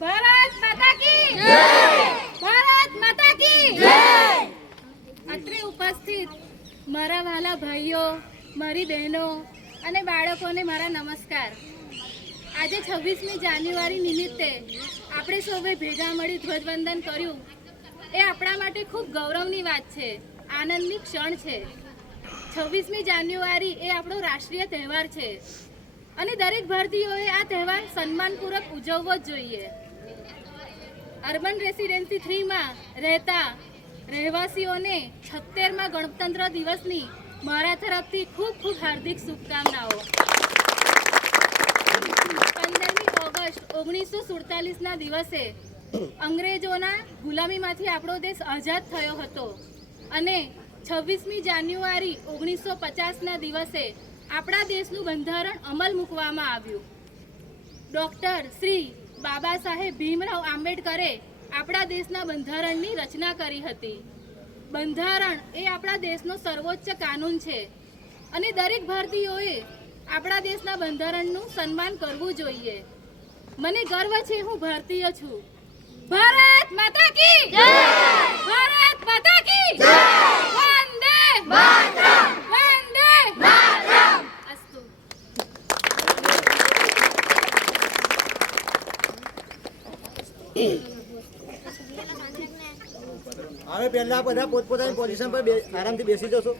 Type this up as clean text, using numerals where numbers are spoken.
ભારત માતા કી જય! ભારત માતા કી જય! અત્રે ઉપસ્થિત મારા વાલા ભાઈઓ, મારી બહેનો અને બાળકોને મારા નમસ્કાર. આજે 26મી જાન્યુઆરી નિમિત્તે આપણે સૌએ ભેગા મળી ધ્વજવંદન કર્યું એ આપણા માટે ખૂબ ગૌરવની વાત છે, આનંદની ક્ષણ છે. 26મી જાન્યુઆરી એ આપણો રાષ્ટ્રીય તહેવાર છે અને દરેક ભારતીયોએ આ તહેવાર સન્માનપૂર્વક ઉજવવો જ જોઈએ. અર્બન રેસિડેન્સી 3માં રહેતા રહેવાસીઓને 76મા ગણતંત્ર દિવસની મારા તરફથી ખૂબ ખૂબ હાર્દિક શુભકામનાઓ. 15મી ઓગસ્ટ 1947ના દિવસે અંગ્રેજોના ગુલામીમાંથી આપણો દેશ આઝાદ થયો હતો અને 26મી જાન્યુઆરી 1950ના દિવસે આપણા દેશનું બંધારણ અમલ મૂકવામાં આવ્યું. ડૉક્ટર શ્રી બાબા સાહેબ ભીમરાવ આંબેડકરે આપણા દેશના બંધારણની રચના કરી હતી. બંધારણ એ આપણા દેશનો સર્વોચ્ચ કાનૂન છે અને દરેક ભારતીયોએ આપણા દેશના બંધારણનું સન્માન કરવું જોઈએ. મને ગર્વ છે, હું ભારતીય છું. ભારત માતા કી જય! ભારત માતા કી જય! વંદે માતરમ! વંદે માતરમ! અસ્તુ. હવે પહેલા બધા પોતપોતાની પોઝિશન પર આરામથી બેસી જશો.